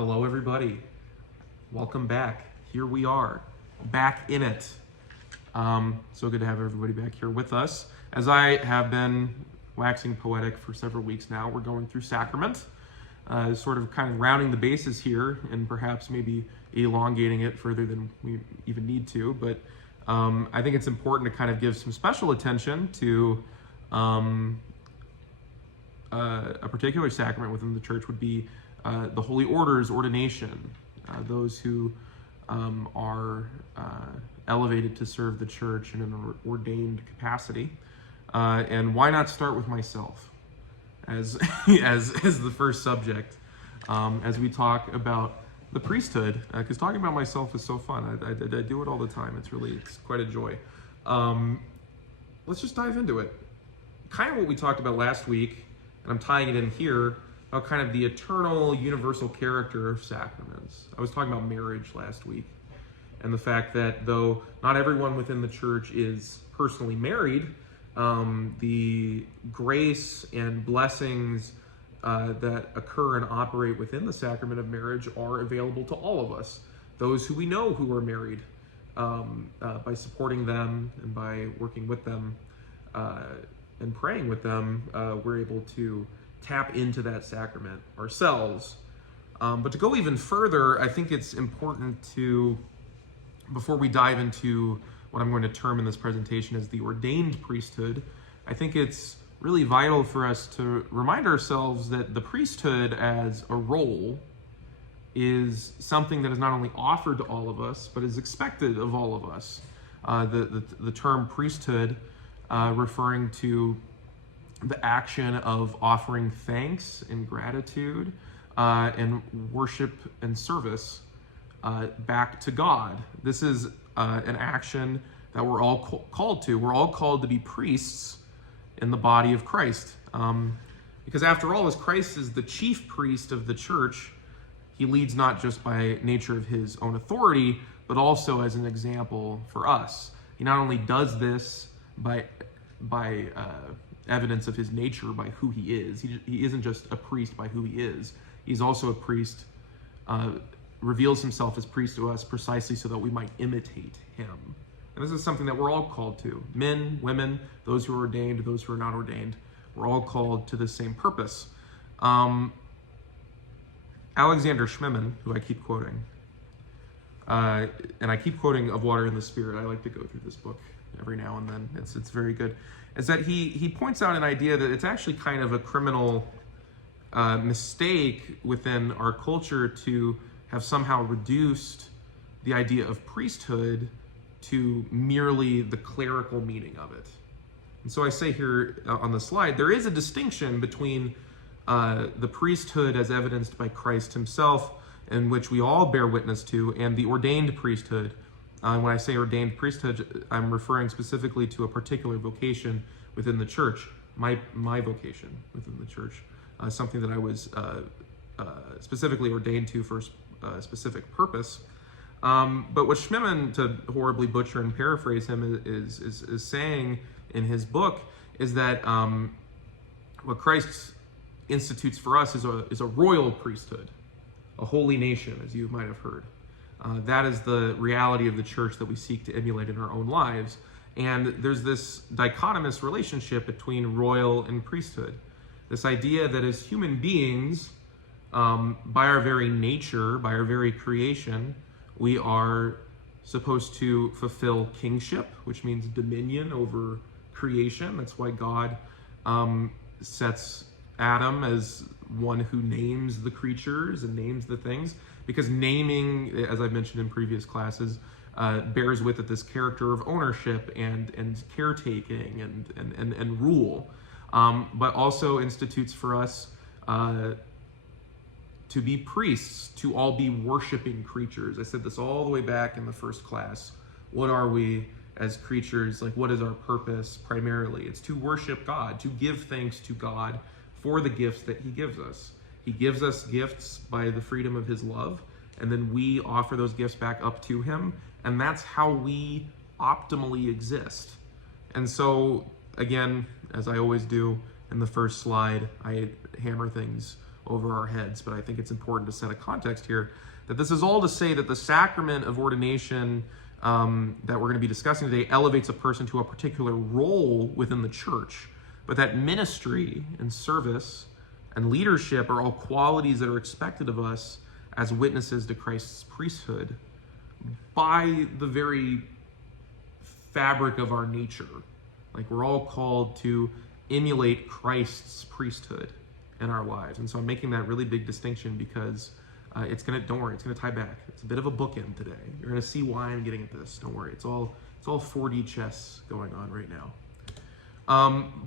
Hello, everybody. Welcome back. Here we are, back in it. So good to have everybody back here with us. As I have been waxing poetic for several weeks now, we're going through sacrament, sort of kind of rounding the bases here and perhaps maybe elongating it further than we even need to. But I think it's important to kind of give some special attention to a particular sacrament within the church would be the Holy Order's ordination, those who are elevated to serve the church in an ordained capacity. And why not start with myself as as the first subject as we talk about the priesthood, because talking about myself is so fun. I do it all the time. It's quite a joy. Let's just dive into it. Kind of what we talked about last week, and I'm tying it in here, about kind of the eternal, universal character of sacraments. I was talking about marriage last week, and the fact that though not everyone within the church is personally married, the grace and blessings that occur and operate within the sacrament of marriage are available to all of us. Those who we know who are married, by supporting them and by working with them and praying with them, we're able to tap into that sacrament ourselves. But to go even further, I think it's important to, before we dive into what I'm going to term in this presentation as the ordained priesthood, I think it's really vital for us to remind ourselves that the priesthood as a role is something that is not only offered to all of us, but is expected of all of us. The term priesthood referring to the action of offering thanks and gratitude and worship and service back to God. This is an action that we're all called to. We're all called to be priests in the body of Christ. Because after all, as Christ is the chief priest of the church, he leads not just by nature of his own authority, but also as an example for us. He not only does this by evidence of his nature, by who he is. He isn't just a priest by who he is. He's also a priest, reveals himself as priest to us precisely so that we might imitate him. And this is something that we're all called to. Men, women, those who are ordained, those who are not ordained. We're all called to the same purpose. Alexander Schmemann, who I keep quoting, and I keep quoting Of Water in the Spirit. I like to go through this book every now and then. It's very good. Is that he points out an idea that it's actually kind of a criminal mistake within our culture to have somehow reduced the idea of priesthood to merely the clerical meaning of it. And so I say here on the slide, there is a distinction between the priesthood as evidenced by Christ himself, in which we all bear witness to, and the ordained priesthood. When I say ordained priesthood, I'm referring specifically to a particular vocation within the church, my vocation within the church, something that I was specifically ordained to for a specific purpose. But what Schmemann, to horribly butcher and paraphrase him, is saying in his book is that what Christ institutes for us is a royal priesthood, a holy nation, as you might have heard. That is the reality of the church that we seek to emulate in our own lives. And there's this dichotomous relationship between royal and priesthood. This idea that as human beings, by our very nature, by our very creation, we are supposed to fulfill kingship, which means dominion over creation. That's why God sets Adam as one who names the creatures and names the things, because naming, as I've mentioned in previous classes, bears with it this character of ownership and caretaking and rule, but also institutes for us to be priests, to all be worshiping creatures. I said this all the way back in the first class. What are we as creatures? Like, what is our purpose primarily? It's to worship God, to give thanks to God for the gifts that he gives us. He gives us gifts by the freedom of his love, and then we offer those gifts back up to him, and that's how we optimally exist. And so, again, as I always do in the first slide, I hammer things over our heads, but I think it's important to set a context here that this is all to say that the sacrament of ordination that we're going to be discussing today elevates a person to a particular role within the church, but that ministry and service and leadership are all qualities that are expected of us as witnesses to Christ's priesthood by the very fabric of our nature. Like, we're all called to emulate Christ's priesthood in our lives. And so I'm making that really big distinction because don't worry, it's gonna tie back. It's a bit of a bookend today. You're gonna see why I'm getting at this. Don't worry, it's all 4D chess going on right now.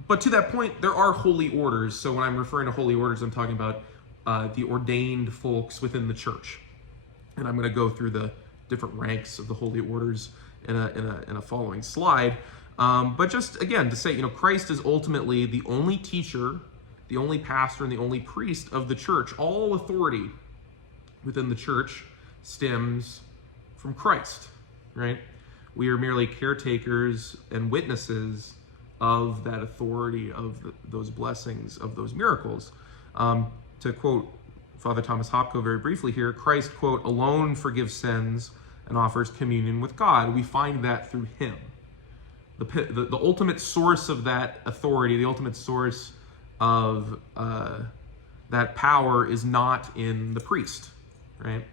But to that point, there are holy orders. So when I'm referring to holy orders, I'm talking about the ordained folks within the church. And I'm gonna go through the different ranks of the holy orders in a following slide. But just again to say, Christ is ultimately the only teacher, the only pastor, and the only priest of the church. All authority within the church stems from Christ, right? We are merely caretakers and witnesses of that authority, of those blessings, of those miracles. To quote Father Thomas Hopko very briefly here, Christ, quote, alone forgives sins and offers communion with God. We find that through him. The ultimate source of that authority, the ultimate source of that power is not in the priest, right?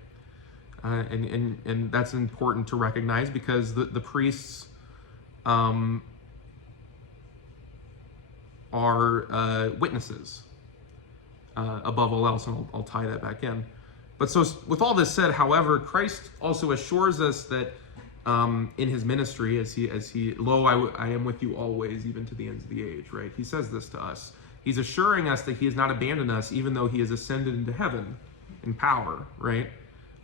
And that's important to recognize because the priests are witnesses above all else, and I'll tie that back in. But so with all this said, however, Christ also assures us that in his ministry, as he, lo, I am with you always, even to the ends of the age, right? He says this to us. He's assuring us that he has not abandoned us, even though he has ascended into heaven in power, right?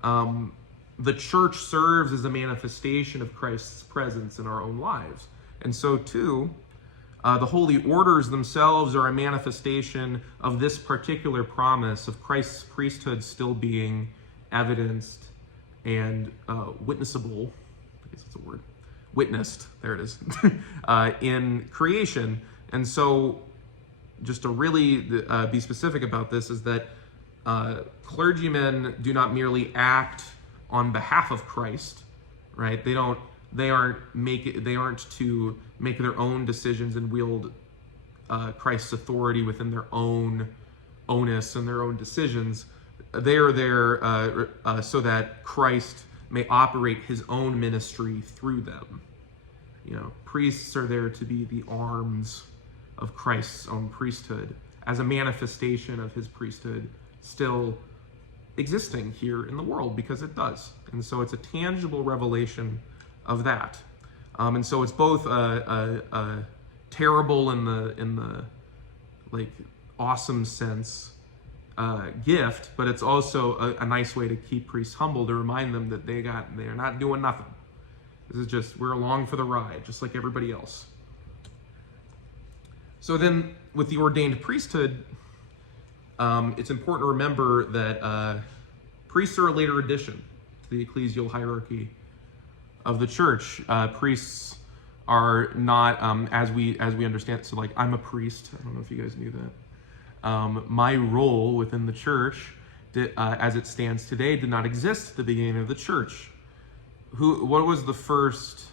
The church serves as a manifestation of Christ's presence in our own lives. And so too, the holy orders themselves are a manifestation of this particular promise of Christ's priesthood still being evidenced and witnessable, I guess that's a word, witnessed, there it is, in creation. And so just to really be specific about this is that clergymen do not merely act on behalf of Christ, right? They aren't to make their own decisions and wield Christ's authority within their own onus and their own decisions. They are there so that Christ may operate his own ministry through them. Priests are there to be the arms of Christ's own priesthood as a manifestation of his priesthood still existing here in the world, because it does. And so it's a tangible revelation of that. And so it's both a terrible in the like awesome sense gift, but it's also a nice way to keep priests humble, to remind them that they're not doing nothing. This is just, we're along for the ride, just like everybody else. So then with the ordained priesthood, it's important to remember that priests are a later addition to the ecclesial hierarchy of the church. Priests are not, as we understand it, so like I'm a priest. I don't know if you guys knew that. My role within the church, as it stands today, did not exist at the beginning of the church. What was the first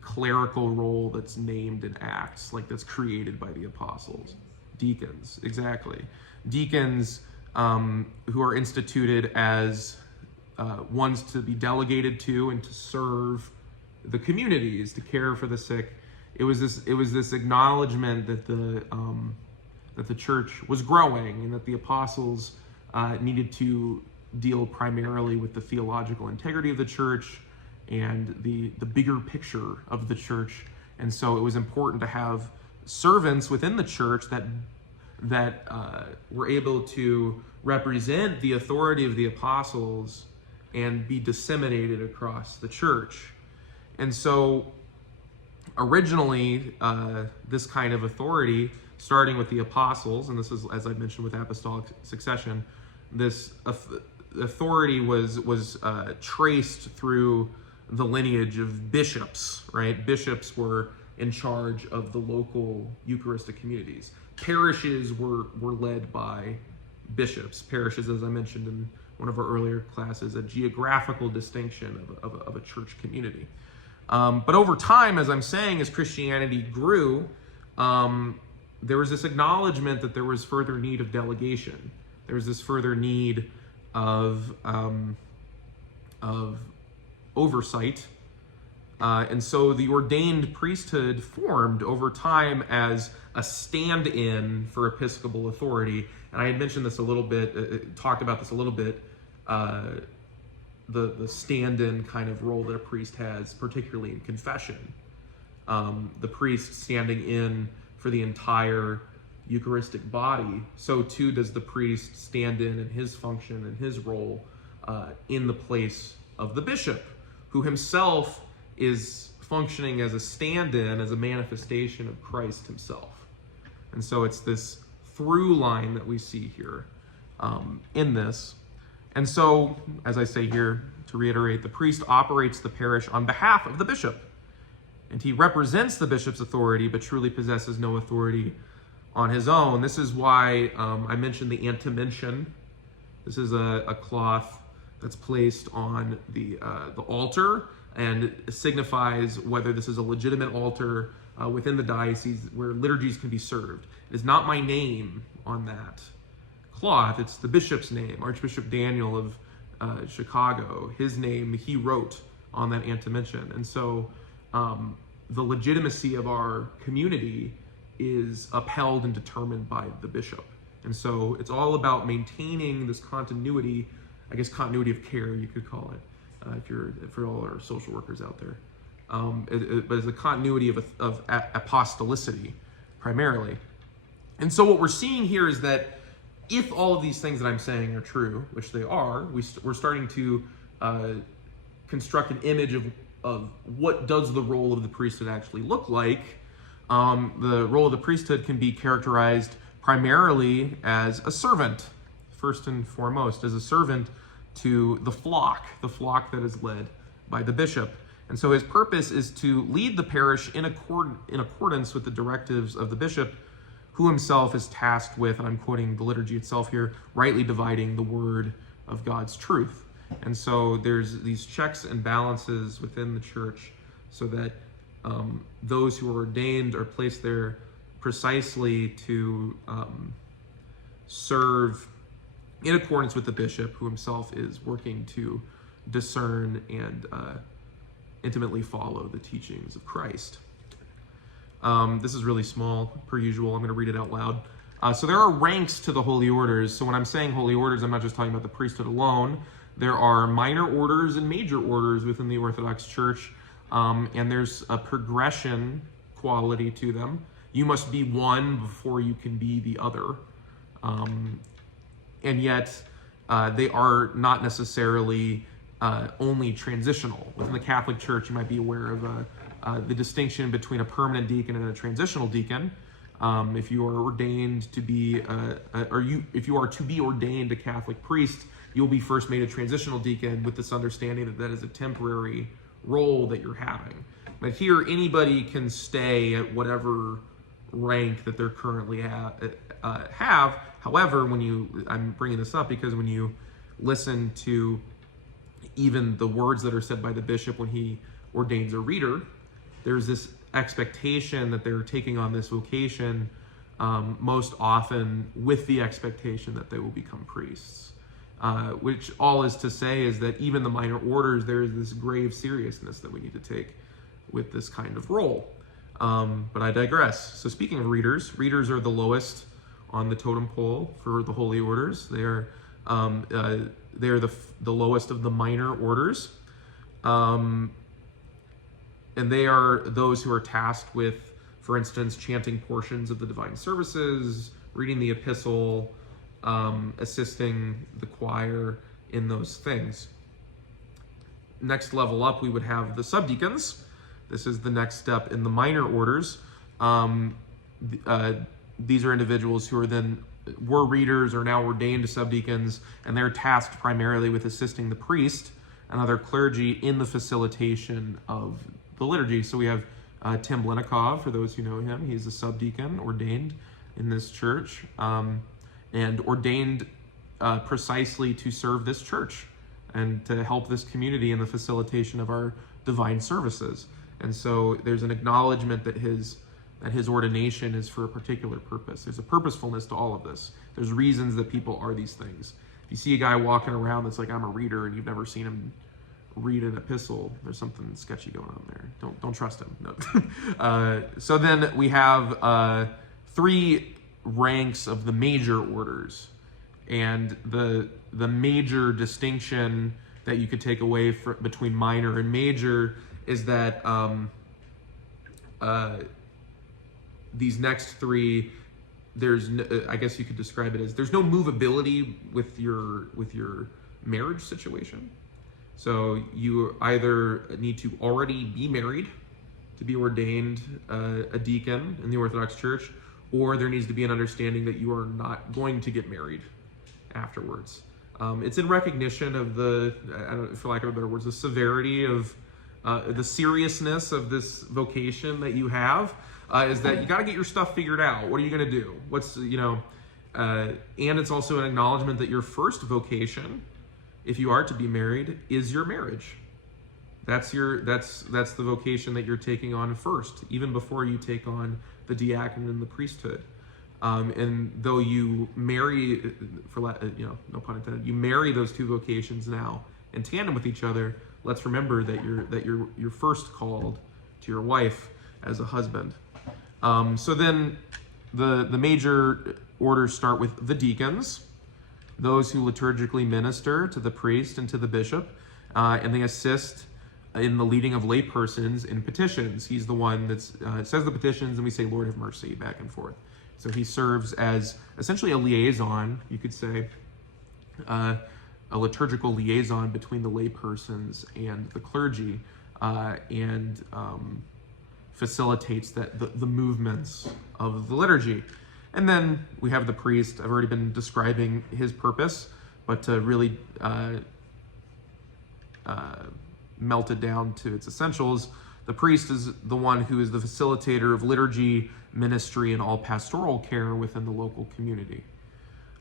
clerical role that's named in Acts, like that's created by the apostles? Deacons, exactly. Deacons who are instituted as ones to be delegated to and to serve the communities, to care for the sick. It was this acknowledgement that the church was growing and that the apostles needed to deal primarily with the theological integrity of the church and the bigger picture of the church. And so it was important to have servants within the church that were able to represent the authority of the apostles and be disseminated across the church. And so originally, this kind of authority, starting with the apostles, and this is, as I mentioned, with apostolic succession, this authority was traced through the lineage of bishops, right? Bishops were in charge of the local Eucharistic communities. parishes were led by bishops. Parishes, as I mentioned in one of our earlier classes, a geographical distinction of a church community. But over time, as I'm saying, as Christianity grew, there was this acknowledgement that there was further need of delegation. There was this further need of oversight. And so the ordained priesthood formed over time as a stand-in for episcopal authority. And I had mentioned this a little bit, talked about this a little bit, the stand-in kind of role that a priest has, particularly in confession. The priest standing in for the entire Eucharistic body, so too does the priest stand in his function and his role in the place of the bishop, who himself is functioning as a stand-in, as a manifestation of Christ himself. And so it's this through line that we see here in this. And so, as I say here, to reiterate, the priest operates the parish on behalf of the bishop, and he represents the bishop's authority, but truly possesses no authority on his own. This is why I mentioned the antimension. This is a cloth that's placed on the altar, and it signifies whether this is a legitimate altar within the diocese where liturgies can be served. It is not my name on that cloth, it's the bishop's name. Archbishop Daniel of Chicago, his name he wrote on that antimension. And so the legitimacy of our community is upheld and determined by the bishop. And so it's all about maintaining this continuity, I guess continuity of care, you could call it, for all our social workers out there. But it's a continuity of apostolicity, primarily. And so what we're seeing here is that if all of these things that I'm saying are true, which they are, we're starting to construct an image of what does the role of the priesthood actually look like. The role of the priesthood can be characterized primarily as a servant, first and foremost, as a servant to the flock that is led by the bishop. And so his purpose is to lead the parish in accordance with the directives of the bishop, who himself is tasked with, and I'm quoting the liturgy itself here, rightly dividing the word of God's truth. And so there's these checks and balances within the church so that those who are ordained are placed there precisely to serve in accordance with the bishop, who himself is working to discern and intimately follow the teachings of Christ. This is really small, per usual. I'm going to read it out loud. So there are ranks to the holy orders. So when I'm saying holy orders, I'm not just talking about the priesthood alone. There are minor orders and major orders within the Orthodox Church, and there's a progression quality to them. You must be one before you can be the other. And yet, they are not necessarily only transitional. Within the Catholic Church, you might be aware of the distinction between a permanent deacon and a transitional deacon. If you are ordained to be, if you are to be ordained a Catholic priest, you'll be first made a transitional deacon with this understanding that that is a temporary role that you're having. But here, anybody can stay at whatever rank that they're currently have. However, I'm bringing this up because when you listen to even the words that are said by the bishop when he ordains a reader, there's this expectation that they're taking on this vocation, most often with the expectation that they will become priests. Which all is to say is that even the minor orders, there is this grave seriousness that we need to take with this kind of role. But I digress. So speaking of readers are the lowest on the totem pole for the holy orders. They are the lowest of the minor orders. And they are those who are tasked with, for instance, chanting portions of the divine services, reading the epistle, assisting the choir in those things. Next level up, we would have the subdeacons. This is the next step in the minor orders. These are individuals who were readers, are now ordained to subdeacons, and they're tasked primarily with assisting the priest and other clergy in the facilitation of the liturgy. So we have Tim Blenikov, for those who know him. He's a subdeacon ordained in this church, and ordained precisely to serve this church and to help this community in the facilitation of our divine services. And so there's an acknowledgement that his ordination is for a particular purpose. There's a purposefulness to all of this. There's reasons that people are these things. If you see a guy walking around that's like, I'm a reader, and you've never seen him read an epistle, there's something sketchy going on there. Don't trust him. No. So then we have 3 ranks of the major orders, and the major distinction that you could take away between minor and major is that these next 3, there's I guess you could describe it as there's no movability with your marriage situation. So you either need to already be married to be ordained a deacon in the Orthodox Church, or there needs to be an understanding that you are not going to get married afterwards. It's in recognition of for lack of better words, the severity of the seriousness of this vocation that you have, is that you got to get your stuff figured out. What are you going to do? And it's also an acknowledgement that your first vocation, if you are to be married, is your marriage. That's the vocation that you're taking on first, even before you take on the diaconate and the priesthood. And though you marry, no pun intended, you marry those 2 vocations now in tandem with each other. Let's remember that you're first called to your wife as a husband. So then the major orders start with the deacons, those who liturgically minister to the priest and to the bishop, and they assist in the leading of lay persons in petitions. He's the one that says the petitions, and we say, Lord have mercy, back and forth. So he serves as essentially a liaison, you could say, a liturgical liaison between the lay persons and the clergy, and facilitates the movements of the liturgy. And then we have the priest. I've already been describing his purpose, but to really melt it down to its essentials, the priest is the one who is the facilitator of liturgy, ministry, and all pastoral care within the local community.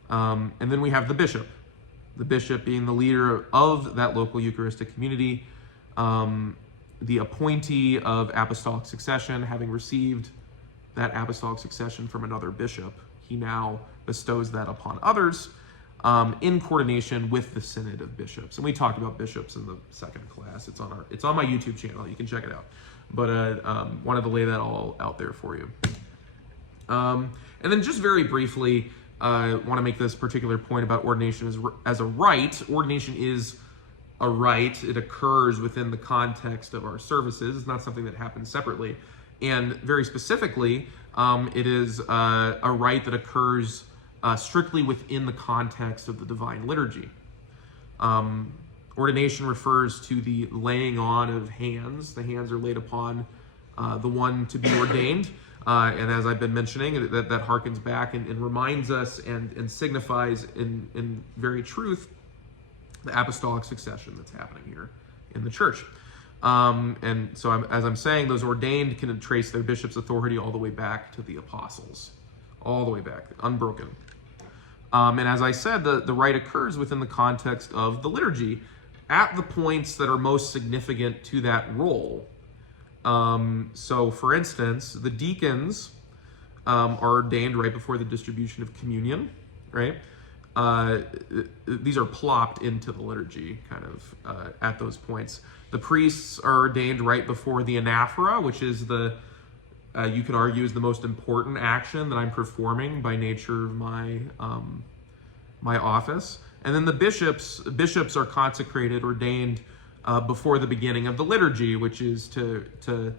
And then we have the bishop being the leader of that local Eucharistic community, the appointee of apostolic succession. Having received that apostolic succession from another bishop, he now bestows that upon others in coordination with the Synod of Bishops. And we talked about bishops in the second class. It's on my YouTube channel. You can check it out. But wanted to lay that all out there for you. And then just very briefly, I want to make this particular point about ordination as a rite. Ordination is a rite. It occurs within the context of our services. It's not something that happens separately. And very specifically, it is a rite that occurs strictly within the context of the divine liturgy. Ordination refers to the laying on of hands. The hands are laid upon the one to be ordained. And as I've been mentioning, that harkens back and reminds us and signifies in very truth the apostolic succession that's happening here in the church. And so as I'm saying, those ordained can trace their bishop's authority all the way back to the apostles, all the way back, unbroken. And as I said, the rite occurs within the context of the liturgy at the points that are most significant to that role. So for instance, the deacons are ordained right before the distribution of communion, right? These are plopped into the liturgy kind of at those points. The priests are ordained right before the anaphora, which is you could argue is the most important action that I'm performing by nature of my office. And then the bishops are consecrated, ordained before the beginning of the liturgy, which is to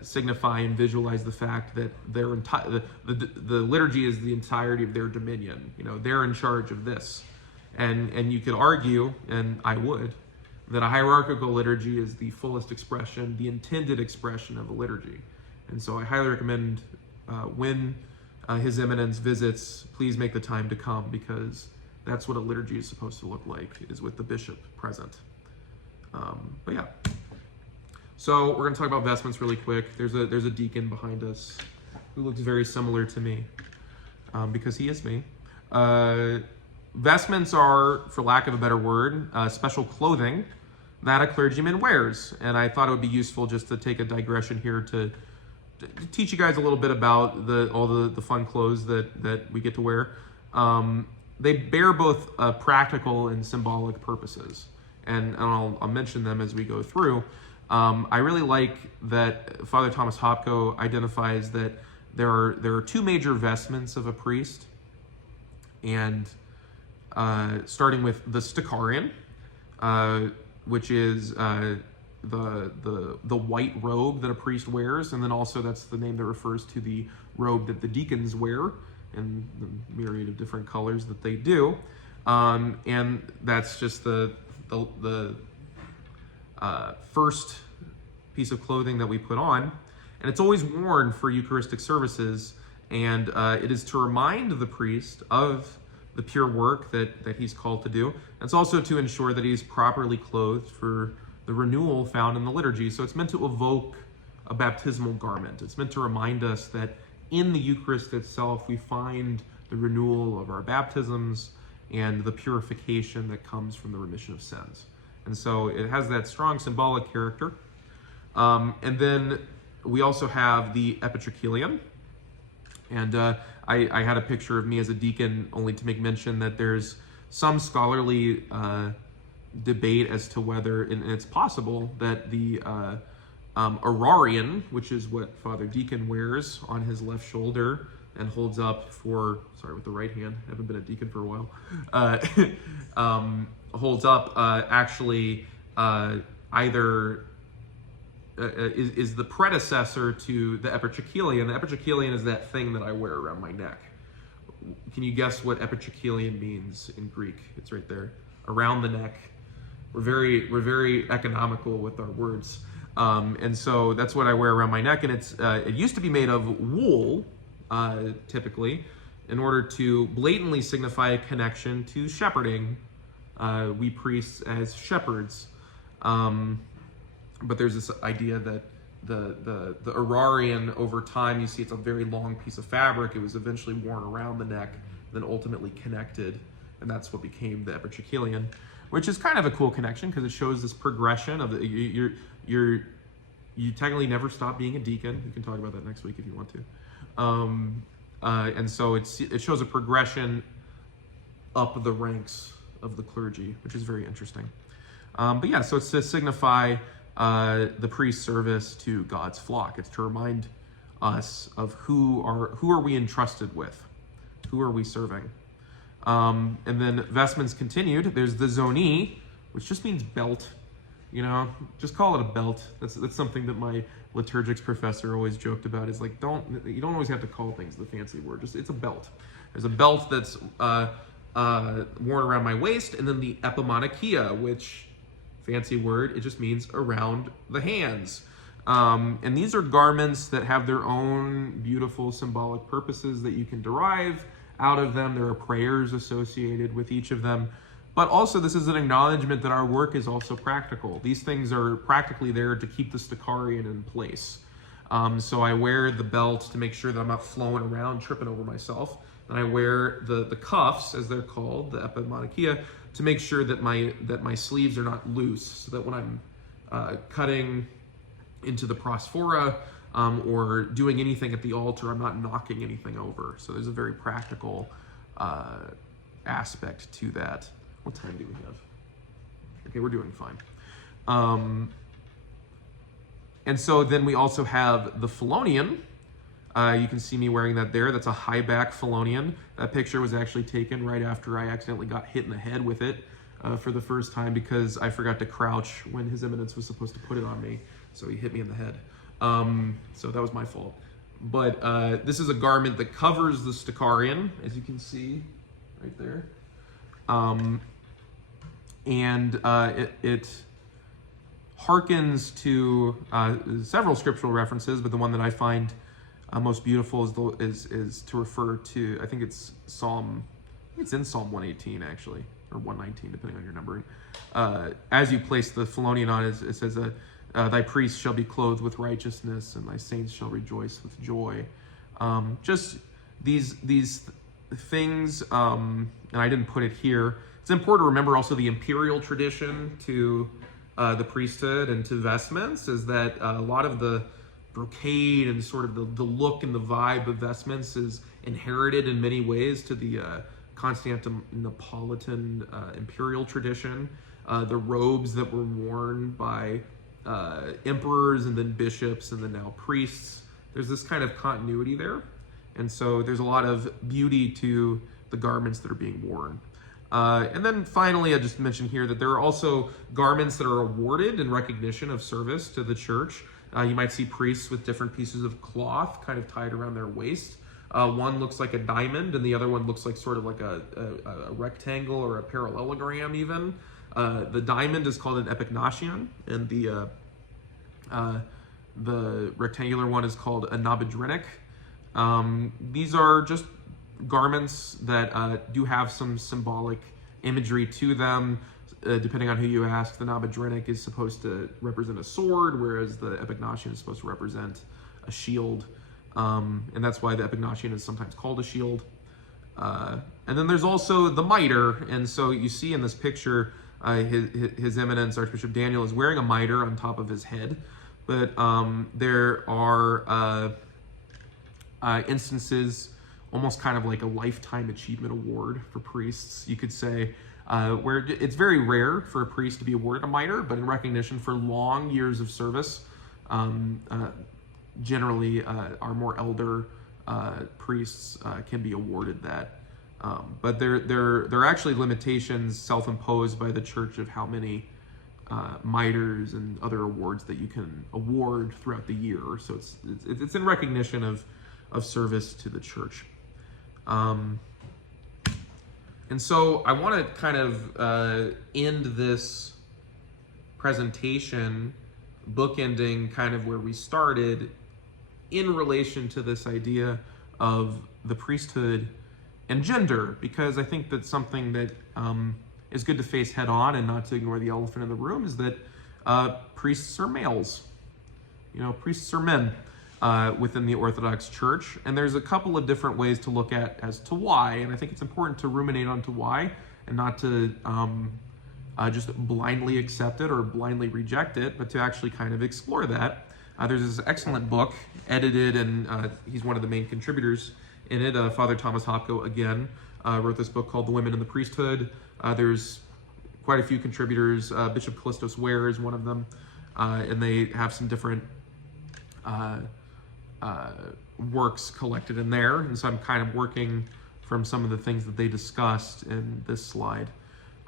signify and visualize the fact that the liturgy is the entirety of their dominion. They're in charge of this. And you could argue, and I would, that a hierarchical liturgy is the fullest expression, the intended expression of a liturgy. And so I highly recommend when His Eminence visits, please make the time to come, because that's what a liturgy is supposed to look like, is with the bishop present. But yeah. So we're going to talk about vestments really quick. There's a deacon behind us who looks very similar to me. because he is me. Vestments are, for lack of a better word, special clothing that a clergyman wears. And I thought it would be useful just to take a digression here to teach you guys a little bit about all the fun clothes that we get to wear. They bear both practical and symbolic purposes, and I'll mention them as we go through. I really like that Father Thomas Hopko identifies that there are two major vestments of a priest, and starting with the Stacarian, which is the white robe that a priest wears, and then also that's the name that refers to the robe that the deacons wear, and the myriad of different colors that they do, and that's just the first piece of clothing that we put on, and it's always worn for Eucharistic services, and it is to remind the priest of the pure work that he's called to do. And it's also to ensure that he's properly clothed for the renewal found in the liturgy. So it's meant to evoke a baptismal garment. It's meant to remind us that in the Eucharist itself we find the renewal of our baptisms and the purification that comes from the remission of sins. And so it has that strong symbolic character. And then we also have the epitrachelion. And I had a picture of me as a deacon only to make mention that there's some scholarly debate as to whether, and it's possible that the Aurarian, which is what Father Deacon wears on his left shoulder and holds up with the right hand, I haven't been a deacon for a while, holds up actually either is the predecessor to the epitrachelion. The epitrachelion is that thing that I wear around my neck. Can you guess what epitrachelion means in Greek? It's right there, around the neck. We're very economical with our words, and so that's what I wear around my neck. And it used to be made of wool, typically, in order to blatantly signify a connection to shepherding. We priests as shepherds. But there's this idea that the Aurarian, over time, you see it's a very long piece of fabric. It was eventually worn around the neck, then ultimately connected, and that's what became the epitrachelion, which is kind of a cool connection because it shows this progression of you technically never stop being a deacon. We can talk about that next week if you want to. And so it shows a progression up the ranks of the clergy, which is very interesting. But yeah, so it's to signify the priest's service to God's flock. It's to remind us of who are we entrusted with, who are we serving. And then vestments continued. There's the zoni, which just means belt. Just call it a belt. That's something that my liturgics professor always joked about. Is like, you don't always have to call things the fancy word. It's a belt. There's a belt that's worn around my waist, and then the epimonychia, which, fancy word, it just means around the hands. And these are garments that have their own beautiful symbolic purposes that you can derive out of them. There are prayers associated with each of them. But also, this is an acknowledgement that our work is also practical. These things are practically there to keep the Stacarian in place. So I wear the belt to make sure that I'm not flowing around, tripping over myself. And I wear the cuffs, as they're called, the epimonychia, to make sure that my sleeves are not loose, so that when I'm cutting into the prosphora or doing anything at the altar, I'm not knocking anything over. So there's a very practical aspect to that. What time do we have? Okay, we're doing fine. And so then we also have the Phalonian. You can see me wearing that there. That's a high back Phalonian. That picture was actually taken right after I accidentally got hit in the head with it for the first time, because I forgot to crouch when His Eminence was supposed to put it on me. So he hit me in the head. So that was my fault. But this is a garment that covers the Stacarian, as you can see right there. And it harkens to several scriptural references, but the one that I find most beautiful is to refer to, I think it's in Psalm 118 actually, or 119 depending on your numbering. As you place the Phalonian on, it says, thy priests shall be clothed with righteousness, and thy saints shall rejoice with joy. Just these things, and I didn't put it here, it's important to remember also the imperial tradition to the priesthood and to vestments, is that a lot of the brocade and sort of the look and the vibe of vestments is inherited in many ways to the Constantinopolitan imperial tradition. The robes that were worn by emperors and then bishops and then now priests, there's this kind of continuity there. And so there's a lot of beauty to the garments that are being worn. And then finally, I just mentioned here that there are also garments that are awarded in recognition of service to the church. You might see priests with different pieces of cloth kind of tied around their waist. One looks like a diamond, and the other one looks like sort of like a rectangle or a parallelogram even. The diamond is called an epignosion, and the rectangular one is called a nabedrennik. These are just garments that do have some symbolic imagery to them. Depending on who you ask, the nabedrennik is supposed to represent a sword, whereas the epignosion is supposed to represent a shield. And that's why the epignosion is sometimes called a shield. And then there's also the mitre. And so you see in this picture, His Eminence Archbishop Daniel is wearing a mitre on top of his head. But there are instances, almost kind of like a lifetime achievement award for priests, you could say, where it's very rare for a priest to be awarded a mitre, but in recognition for long years of service, generally our more elder priests can be awarded that. But there are actually limitations self-imposed by the church of how many mitres and other awards that you can award throughout the year. So it's in recognition of service to the church. And so I want to kind of end this presentation, bookending kind of where we started, in relation to this idea of the priesthood and gender, because I think that's something that is good to face head on and not to ignore the elephant in the room, is that priests are males. Priests are men within the Orthodox Church. And there's a couple of different ways to look at as to why. And I think it's important to ruminate onto why and not to just blindly accept it or blindly reject it, but to actually kind of explore that. There's this excellent book, edited, and he's one of the main contributors in it. Father Thomas Hopko, again, wrote this book called The Women in the Priesthood. There's quite a few contributors. Bishop Callistos Ware is one of them. And they have some different works collected in there. And so I'm kind of working from some of the things that they discussed in this slide.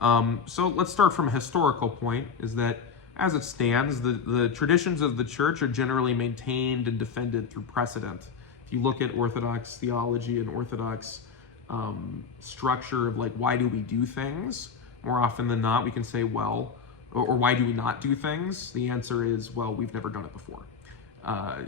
So let's start from a historical point, is that as it stands, the traditions of the church are generally maintained and defended through precedent. If you look at Orthodox theology and Orthodox structure of like, why do we do things? More often than not, we can say, well, or why do we not do things? The answer is, well, we've never done it before.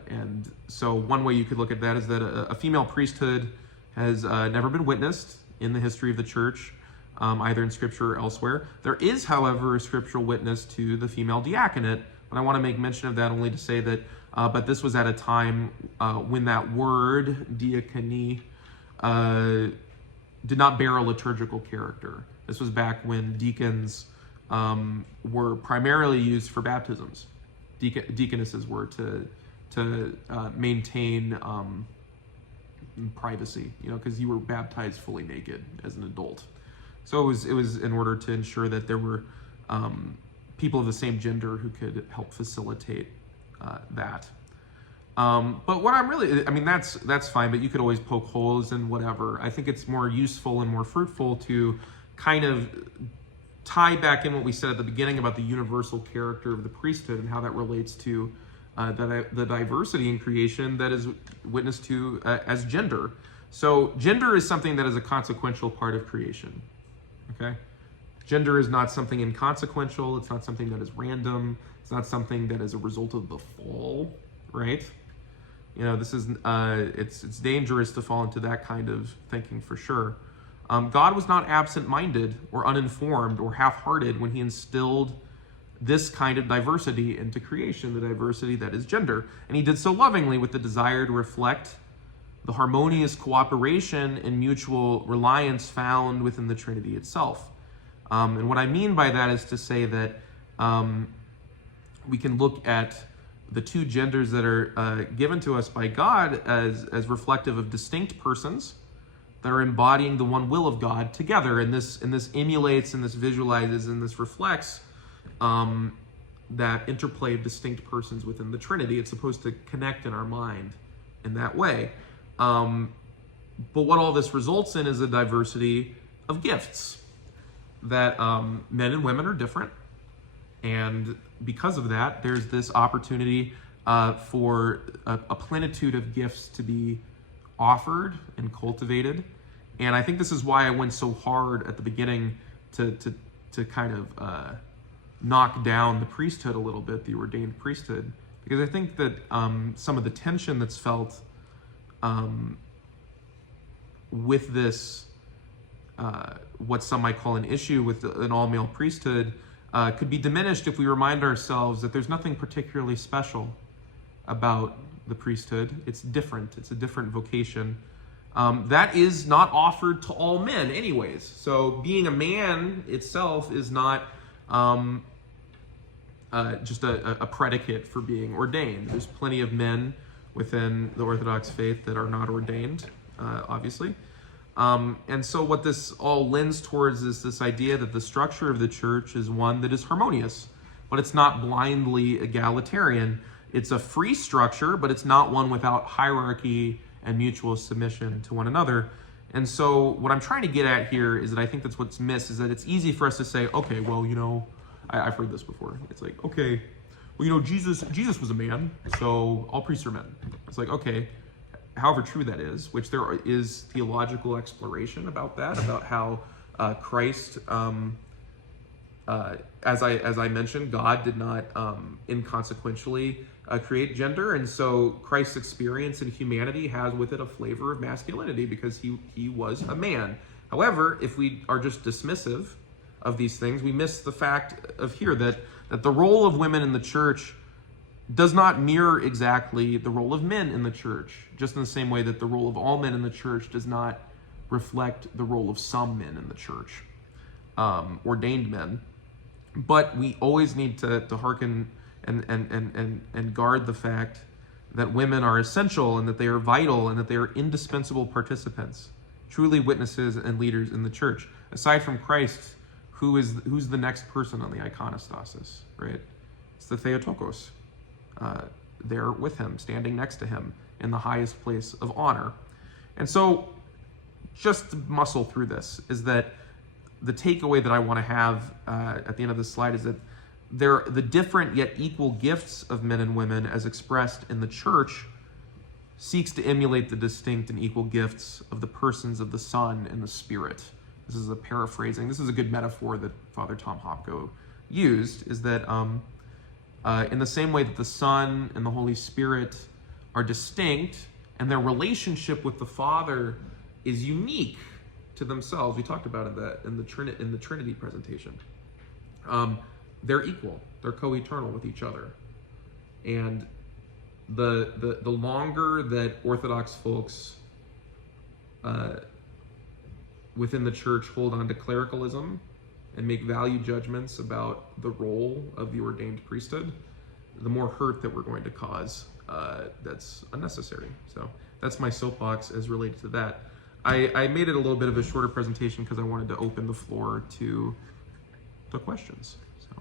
And so one way you could look at that is that a female priesthood has never been witnessed in the history of the church, either in scripture or elsewhere. There is, however, a scriptural witness to the female diaconate, and I want to make mention of that only to say that, but this was at a time when that word, diaconie, did not bear a liturgical character. This was back when deacons were primarily used for baptisms. Deaconesses were to maintain privacy, because you were baptized fully naked as an adult. So it was in order to ensure that there were people of the same gender who could help facilitate that. But what I'm really, that's fine, but you could always poke holes and whatever. I think it's more useful and more fruitful to kind of tie back in what we said at the beginning about the universal character of the priesthood and how that relates to the diversity in creation that is witnessed to as gender. So gender is something that is a consequential part of creation. Okay? Gender is not something inconsequential. It's not something that is random. It's not something that is a result of the fall, right? This is it's dangerous to fall into that kind of thinking for sure. God was not absent-minded or uninformed or half-hearted when he instilled this kind of diversity into creation, the diversity that is gender. And he did so lovingly with the desire to reflect the harmonious cooperation and mutual reliance found within the Trinity itself. And what I mean by that is to say that we can look at the two genders that are given to us by God as reflective of distinct persons that are embodying the one will of God together. And this emulates and this visualizes and this reflects that interplay of distinct persons within the Trinity. It's supposed to connect in our mind in that way. But what all this results in is a diversity of gifts, that men and women are different. And because of that, there's this opportunity for a plenitude of gifts to be offered and cultivated. And I think this is why I went so hard at the beginning to kind of knock down the priesthood a little bit, the ordained priesthood, because I think that some of the tension that's felt with this, what some might call an issue with an all-male priesthood, could be diminished if we remind ourselves that there's nothing particularly special about the priesthood. It's different. It's a different vocation. That is not offered to all men anyways. So being a man itself is not just a predicate for being ordained. There's plenty of men within the Orthodox faith that are not ordained, obviously. And so what this all lends towards is this idea that the structure of the church is one that is harmonious, but it's not blindly egalitarian. It's a free structure, but it's not one without hierarchy and mutual submission to one another. And so what I'm trying to get at here is that I think that's what's missed, is that it's easy for us to say, okay, well, I've heard this before. It's like, okay, well, Jesus was a man, so all priests are men. It's like, okay, however true that is, which there is theological exploration about that, about how Christ, as I mentioned, God did not inconsequentially create gender, and so Christ's experience in humanity has with it a flavor of masculinity because he was a man. However, if we are just dismissive of these things, we miss the fact of here that the role of women in the church does not mirror exactly the role of men in the church, just in the same way that the role of all men in the church does not reflect the role of some men in the church, ordained men. But we always need to hearken and guard the fact that women are essential and that they are vital and that they are indispensable participants, truly witnesses and leaders in the church. Aside from Christ, who's the next person on the iconostasis, right? It's the Theotokos. There with him, standing next to him in the highest place of honor. And so just to muscle through this is that the takeaway that I want to have at the end of this slide is that the different yet equal gifts of men and women as expressed in the church seeks to emulate the distinct and equal gifts of the persons of the Son and the Spirit. This is a paraphrasing. This is a good metaphor that Father Tom Hopko used, is that in the same way that the Son and the Holy Spirit are distinct and their relationship with the Father is unique to themselves. We talked about that in the Trinity presentation. They're equal. They're co-eternal with each other. And the longer that Orthodox folks within the church hold on to clericalism and make value judgments about the role of the ordained priesthood, the more hurt that we're going to cause that's unnecessary. So that's my soapbox as related to that. I made it a little bit of a shorter presentation because I wanted to open the floor to questions. So.